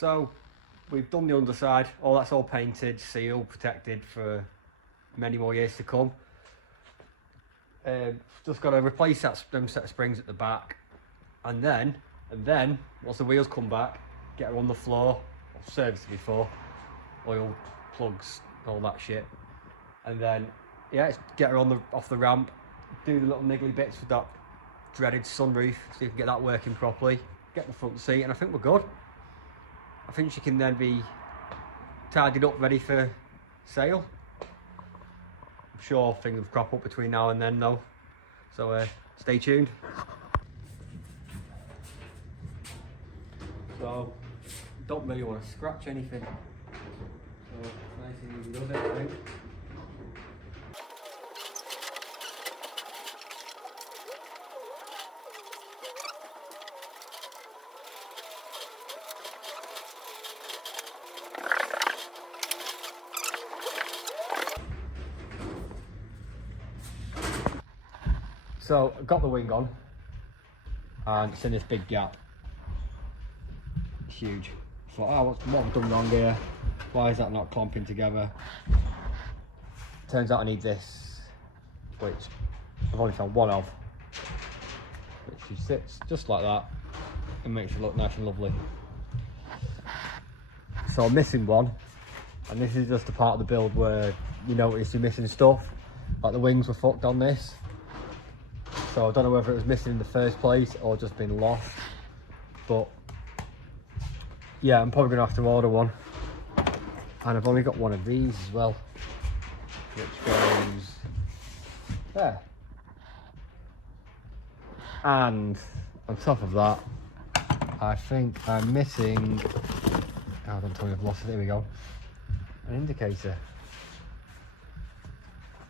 So we've done the underside, all that's all painted, sealed, protected for many more years to come. Just got to replace them set of springs at the back, and then once the wheels come back, get her on the floor, or service it before, oil, plugs, all that shit, and then yeah, get her on off the ramp, do the little niggly bits with that dreaded sunroof, so you can get that working properly, get the front seat, and I think we're good. I think she can then be tidied up, ready for sale. I'm sure things will crop up between now and then though, so stay tuned. So, don't really want to scratch anything, so nice and easy does it, I think. So I've got the wing on, and it's in this big gap. It's huge. So what have I done wrong here? Why is that not clumping together? Turns out I need this, which I've only found one of. Which sits just like that and makes it look nice and lovely. So I'm missing one, and this is just a part of the build where you notice you're missing stuff. Like the wings were fucked on this. So I don't know whether it was missing in the first place or just been lost, but yeah, I'm probably gonna have to order one. And I've only got one of these as well, which goes there. And on top of that, I think I'm missing, oh, don't tell me I've lost it, there we go, an indicator.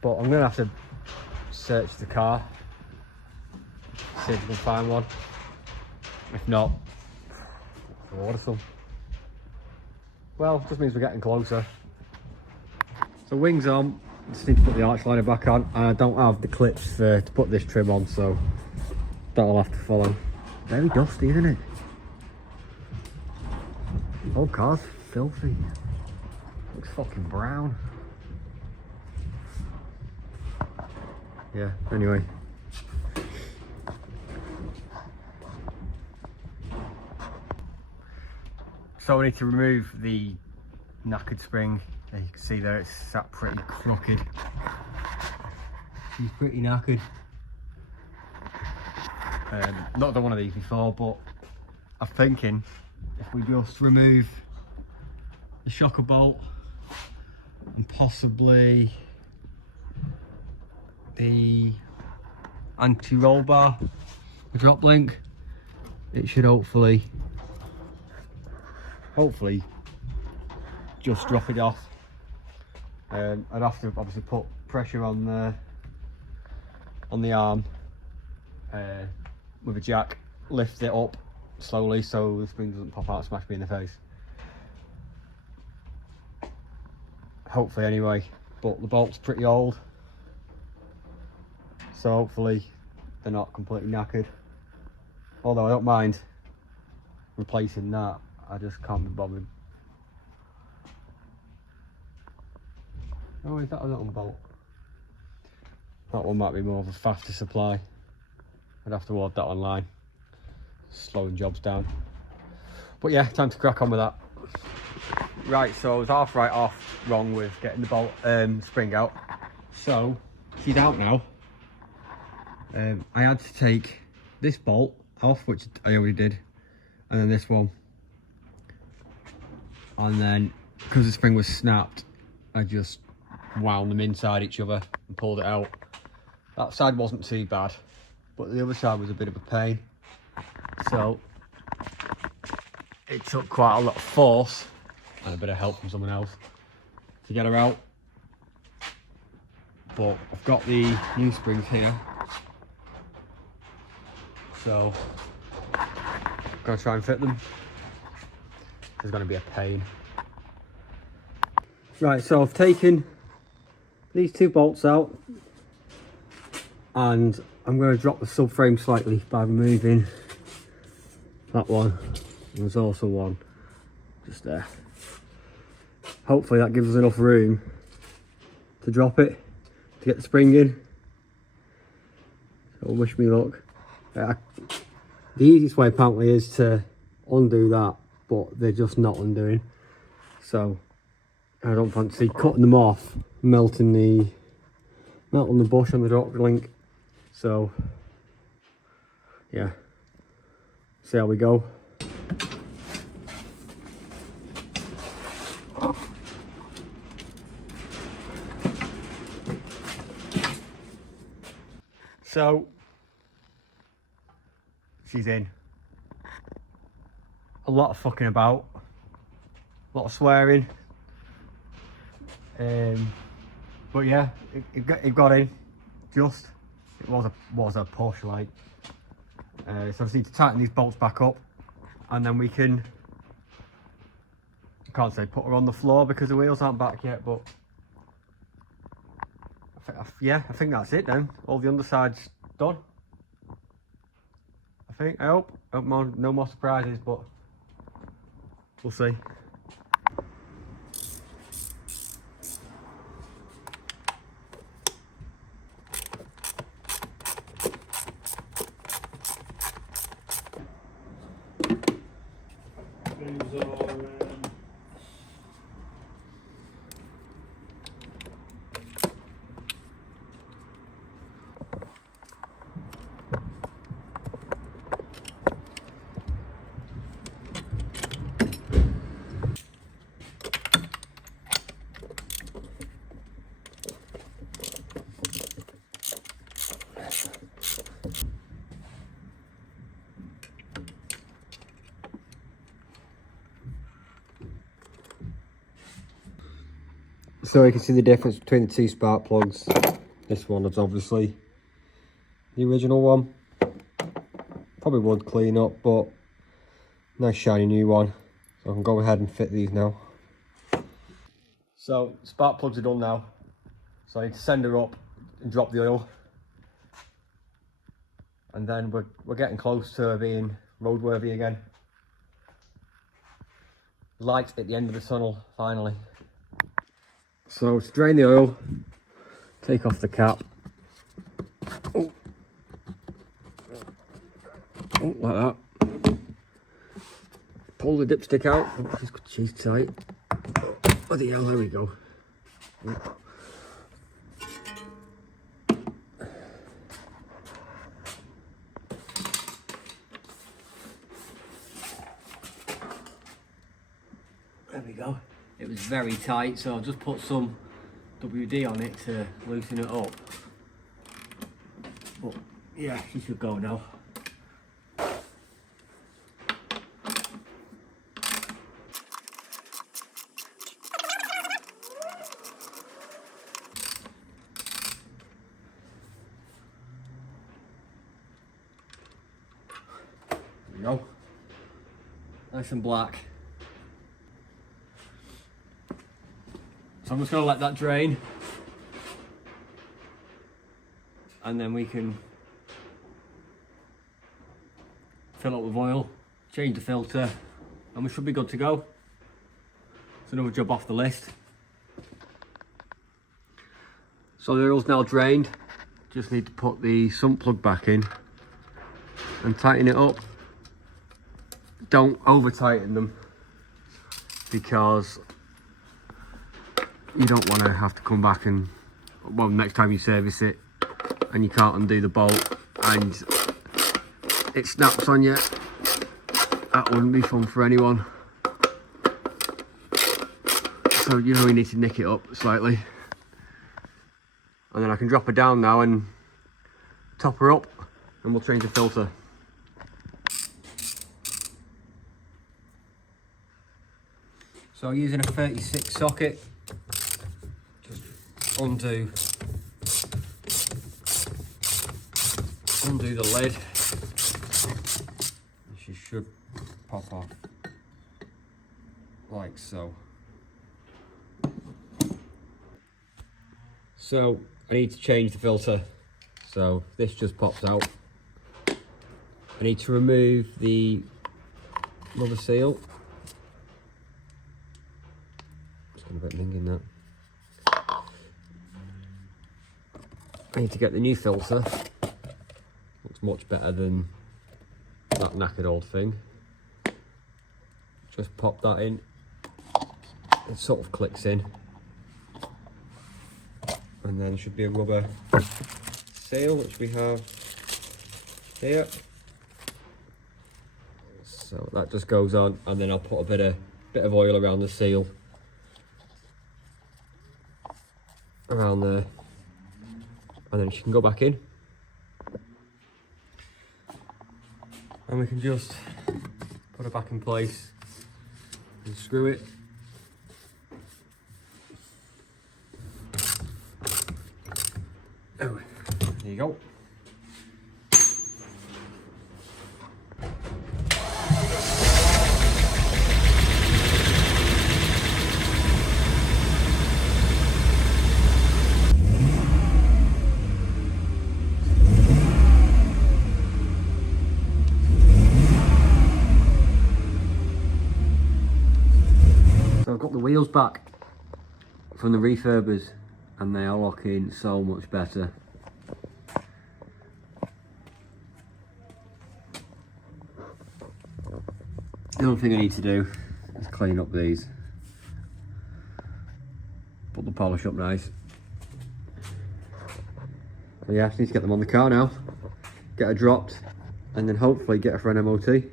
But I'm gonna have to search the car, see if we can find one. If not, I'll order some. Well, just means we're getting closer. So wings on, just need to put the arch liner back on, and I don't have the clips to put this trim on, so that'll have to follow. Very dusty, isn't it? Oh, car's filthy. Looks fucking brown. Yeah, anyway. So we need to remove the knackered spring. As you can see there, it's sat pretty crooked. She's pretty knackered. Not done one of these before, but I'm thinking if we just remove the shocker bolt and possibly the anti-roll bar, the drop link, it should hopefully just drop it off. I'd have to obviously put pressure on the arm with a jack, lift it up slowly so the spring doesn't pop out and smash me in the face. Hopefully anyway, but the bolt's pretty old, so hopefully they're not completely knackered. Although I don't mind replacing that, I just can't be bothered. Oh, is that a little bolt? That one might be more of a faster supply. I'd have to order that online. Slowing jobs down. But yeah, time to crack on with that. Right, so I was half right, half wrong with getting the bolt spring out. So she's out now. I had to take this bolt off, which I already did, and then this one. And then, because the spring was snapped, I just wound them inside each other and pulled it out. That side wasn't too bad, but the other side was a bit of a pain. So it took quite a lot of force and a bit of help from someone else to get her out. But I've got the new springs here, so I'm gonna try and fit them. It's gonna be a pain. Right, so I've taken these two bolts out, and I'm going to drop the subframe slightly by removing that one. There's also one just there. Hopefully that gives us enough room to drop it, to get the spring in. So wish me luck. The easiest way apparently is to undo that, but they're just not undoing. So I don't fancy cutting them off, melting the bush on the drop link. So yeah, see how we go. So she's in. A lot of fucking about, a lot of swearing. But yeah, it got in. Just it was a push, like. So I just need to tighten these bolts back up, and then we can. I can't say put her on the floor because the wheels aren't back yet, but yeah, I think that's it then. All the underside's done. I hope no more surprises, but we'll see. So you can see the difference between the two spark plugs. This one is obviously the original one. Probably would clean up, but nice shiny new one. So I can go ahead and fit these now. So spark plugs are done now. So I need to send her up and drop the oil. And then we're getting close to being roadworthy again. Light at the end of the tunnel, finally. So to drain the oil, take off the cap. Oh, like that. Pull the dipstick out. Oh, she's tight. Oh, the hell, there we go. There we go. It was very tight, so I'll just put some WD on it to loosen it up. But yeah, she should go now. There we go. Nice and black. So I'm just going to let that drain, and then we can fill up with oil, change the filter, and we should be good to go. It's another job off the list. So the oil's now drained. Just need to put the sump plug back in and tighten it up. Don't over tighten them, because you don't want to have to come back and, well, next time you service it and you can't undo the bolt and it snaps on you. That wouldn't be fun for anyone. So you need to nick it up slightly. And then I can drop her down now and top her up, and we'll change the filter. So using a 36 socket, undo the lid. She should pop off like so. So I need to change the filter. So this just pops out. I need to remove the rubber seal. A bit minging that. I need to get the new filter. Looks much better than that knackered old thing. Just pop that in. It sort of clicks in. And then should be a rubber seal, which we have here. So that just goes on, and then I'll put a bit of oil around the seal. Around there. And then she can go back in. And we can just put it back in place and screw it. Oh, there you go. So I've got the wheels back from the refurbers, and they are looking so much better. The only thing I need to do is clean up these, put the polish up nice. So yeah, I just need to get them on the car now, get her dropped, and then hopefully get her for an MOT.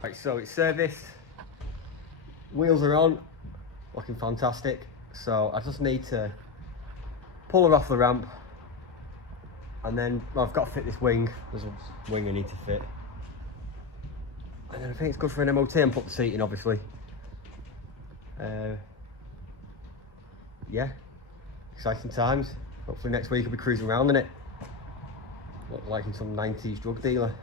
Right, so it's serviced, wheels are on, looking fantastic. So I just need to pull her off the ramp, and then I've got to fit this wing. There's a wing I need to fit, and then I think it's good for an MOT and put the seat in, obviously. Yeah, exciting times. Hopefully next week I'll be cruising around in it. Look like in some 90s drug dealer.